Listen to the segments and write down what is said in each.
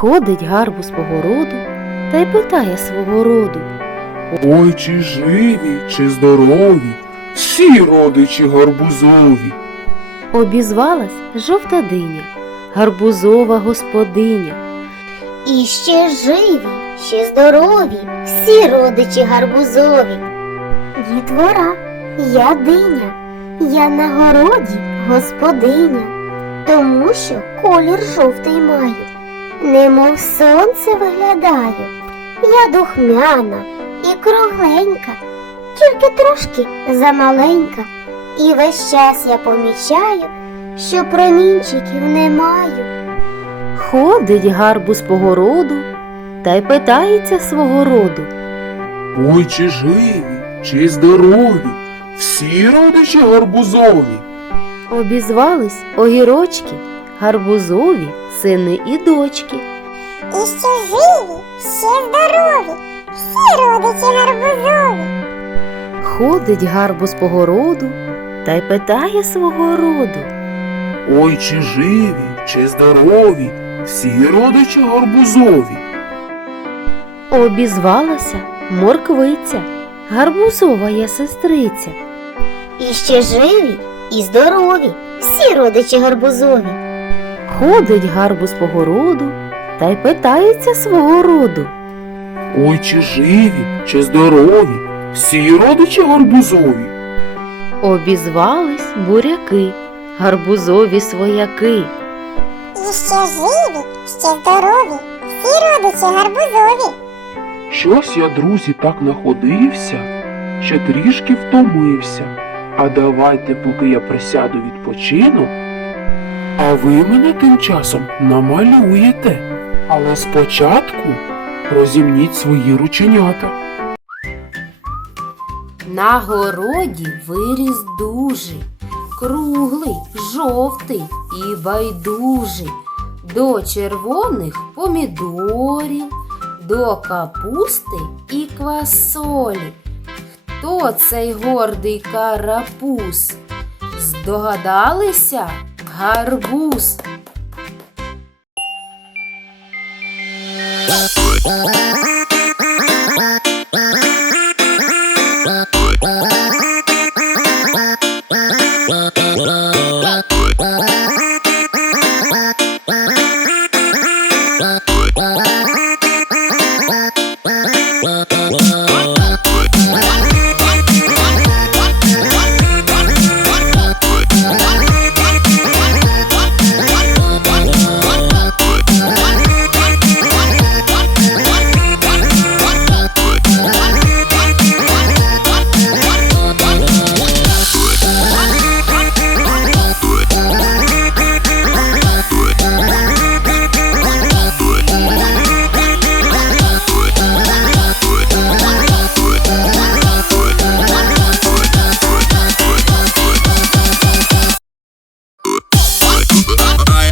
Ходить гарбуз по городу та й питає свого роду. Ой, чи живі, чи здорові, всі родичі гарбузові. Обізвалась жовта диня, гарбузова господиня. І ще живі, ще здорові, всі родичі гарбузові. Дітвора, я диня, я на городі господиня, тому що колір жовтий маю, немов сонце виглядаю. Я духмяна і кругленька, тільки трошки замаленька. І весь час я помічаю, що промінчиків не маю. Ходить гарбуз по городу та й питається свого роду. Ой, чи живі, чи здорові, всі родичі гарбузові. Обізвались огірочки, гарбузові сини і дочки. І ще живі, ще здорові, всі родичі гарбузові. Ходить гарбуз по городу та й питає свого роду. Ой, чи живі, чи здорові, всі родичі гарбузові. Обізвалася морквиця, гарбузова я сестриця. І ще живі, і здорові, всі родичі гарбузові. Ходить гарбуз по городу та й питається свого роду. Ой, чи живі, чи здорові, всі родичі гарбузові. Обізвались буряки, гарбузові свояки. І ще живі, ще здорові, всі родичі гарбузові. Щось я, друзі, так находився, що трішки втомився. А давайте, поки я присяду відпочину, а ви мене тим часом намалюєте. Але спочатку розімніть свої рученята. На городі виріс дужий, круглий, жовтий і байдужий, до червоних помідорів, до капусти і квасолі. Хто цей гордий карапуз? Здогадалися? Гарбуз. I, I, I,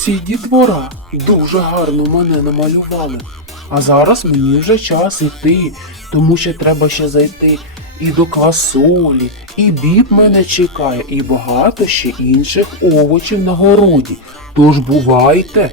Молодці дітвора, дуже гарно мене намалювали. А зараз мені вже час іти, тому що треба ще зайти і до квасолі, і біб мене чекає, і багато ще інших овочів на городі. Тож бувайте!